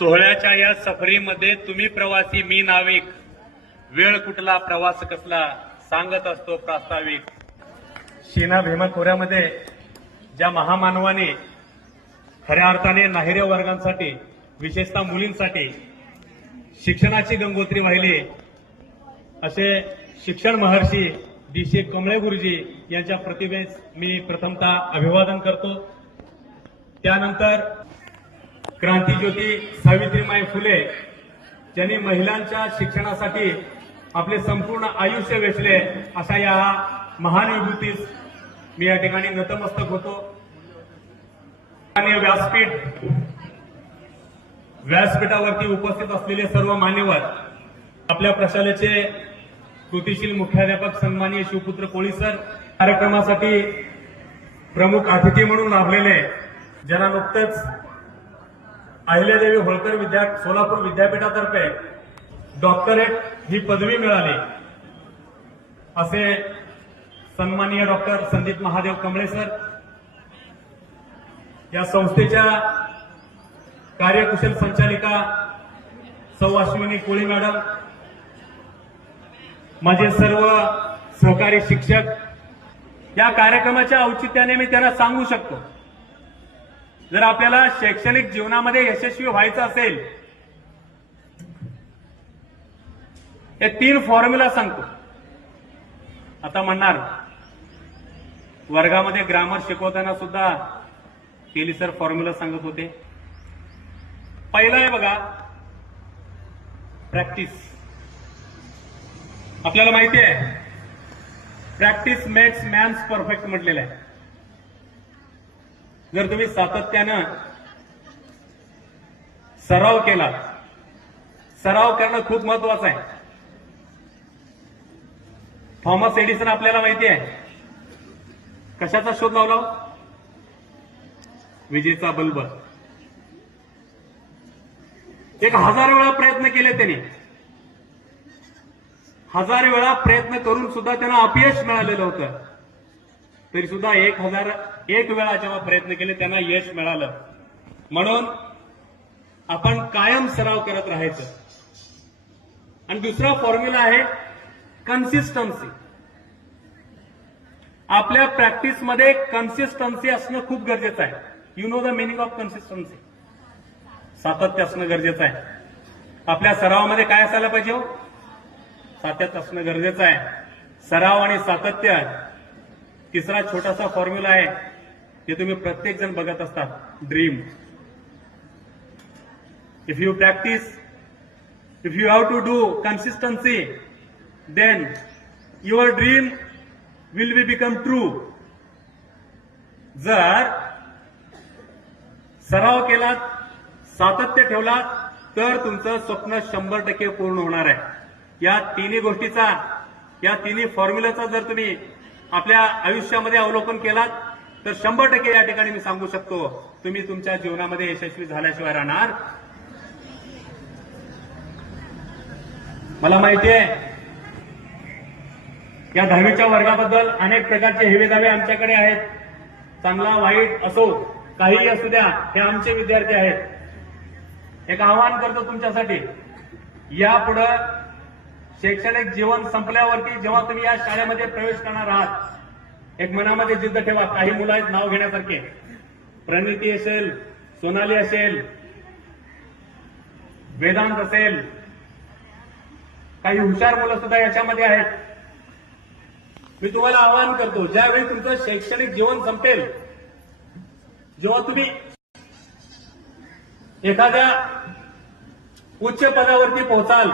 सोहळ्याच्या या सफरीमध्ये तुम्ही प्रवासी मी नाविक, वेळ कुठला प्रवास कसला सांगत असतो प्रास्ताविक। शीना भीमा खोऱ्यामध्ये ज्या महामानवाने खऱ्या अर्थाने नाहिरे वर्गांसाठी विशेषतः मुलींसाठी शिक्षणाची गंगोत्री वाहिली असे शिक्षण महर्षी डी.सी. कमळे गुरुजी यांच्या प्रतिभेस मी प्रथमतः अभिवादन करतो। त्यानंतर क्रांतिज्योती सावित्रीबाई फुले ज्यांनी महिलांच्या शिक्षणासाठी आपले संपूर्ण आयुष्य वेचले अशा या महान विभूतीस मी या ठिकाणी नतमस्तक होतो। आणि व्यासपीठावरती उपस्थित असलेले सर्व मान्यवर, आपल्या प्रशालेचे कृतीशील मुख्याध्यापक सन्माननीय शिवपुत्र कोळी सर, कार्यक्रमासाठी प्रमुख अतिथी म्हणून लाभलेले ज्यांना नुकतेच अहिल्यादेवी होळकर सोलापूर विद्यापीठातर्फे डॉक्टरेट ही पदवी मिळाली असे सन्माननीय डॉक्टर संदीप महादेव कमळे सर, या संस्थेच्या कार्यकुशल संचालिका सौ अश्विनी कोळी मॅडम, माझे सर्व सहकारी शिक्षक, या कार्यक्रमाच्या औचित्याने मी त्यांना सांगू शकतो, जर आपल्याला शैक्षणिक जीवनामध्ये यशस्वी व्हायचं असेल, हे 3 फॉर्म्युला सांगतो। आता म्हणणार वर्गामध्ये ग्रामर शिकवताना सुद्धा केली सर फॉर्म्युला सांगत होते। पहिला आहे बघा प्रॅक्टिस। आपल्याला माहिती आहे प्रॅक्टिस मेक्स मॅन्स परफेक्ट म्हटलेलं आहे। जर तुम्ही सातत्यानं सराव केला, सराव करणं खूप महत्वाचं आहे। थॉमस एडिसन आपल्याला माहिती आहे कशाचा शोध लावला? विजेचा बल्ब। 1000 वेळा प्रयत्न केले त्यांनी, 1000 वेळा प्रयत्न करून सुद्धा त्यांना अपयश मिळालेलं होतं, तरी सुद्धा 1001 वेळा जेव्हा प्रयत्न केले त्यांना यश मिळालं। म्हणून आपण कायम सराव करत राहायचं। आणि दुसरा फॉर्म्युला आहे कन्सिस्टन्सी। आपल्या प्रॅक्टिसमध्ये कन्सिस्टन्सी असणं खूप गरजेचं आहे। You know the meaning of consistency. सातत्य असणं गरजेचं आहे। आपल्या सरावामध्ये काय असायला पाहिजे हो? सातत्य असणं गरजेचं आहे। सराव आणि सातत्य। तिसरा छोटासा फॉर्म्युला आहे जे तुम्ही प्रत्येक जण बघत असतात, dream. If you practise, if you have to do consistency, then your dream will be become true. जर सराव केलात, सातत्य ठेवलात, तर तुमचं स्वप्न 100% पूर्ण होणार आहे। या तिन्ही गोष्टीचा, या तिन्ही फॉर्म्युलाचा जर तुम्ही आपल्या आयुष्यामध्ये अवलोकन केलात तर 100% या ठिकाणी मी सांगू शकतो तुम्ही तुमच्या जीवनामध्ये यशस्वी झाल्याशिवाय राहणार। मला माहिती आहे या 10वीच्या वर्गाबद्दल अनेक प्रकारचे हेवेदावे आमच्याकडे आहेत। चांगला वाईट असो, काहीही असू द्या, हे आमचे विद्यार्थी आहेत। एक आवाहन करतो तुमच्यासाठी, यापुढे शैक्षणिक जीवन संपल्यावरती जेव्हा तुम्ही या शाळेमध्ये प्रवेश करणार आहात, एक मनामध्ये जिद्द ठेवा। काही मुलं आहेत नाव घेण्यासारखे, प्रणिती असेल, सोनाली असेल, वेदांत असेल, काही हुशार मुलं सुद्धा याच्यामध्ये आहेत। मी तुम्हाला आवाहन करतो, ज्यावेळी तुमचं शैक्षणिक जीवन संपेल, जेव्हा तुम्ही एखाद्या उच्च पदावरती पोहोचाल,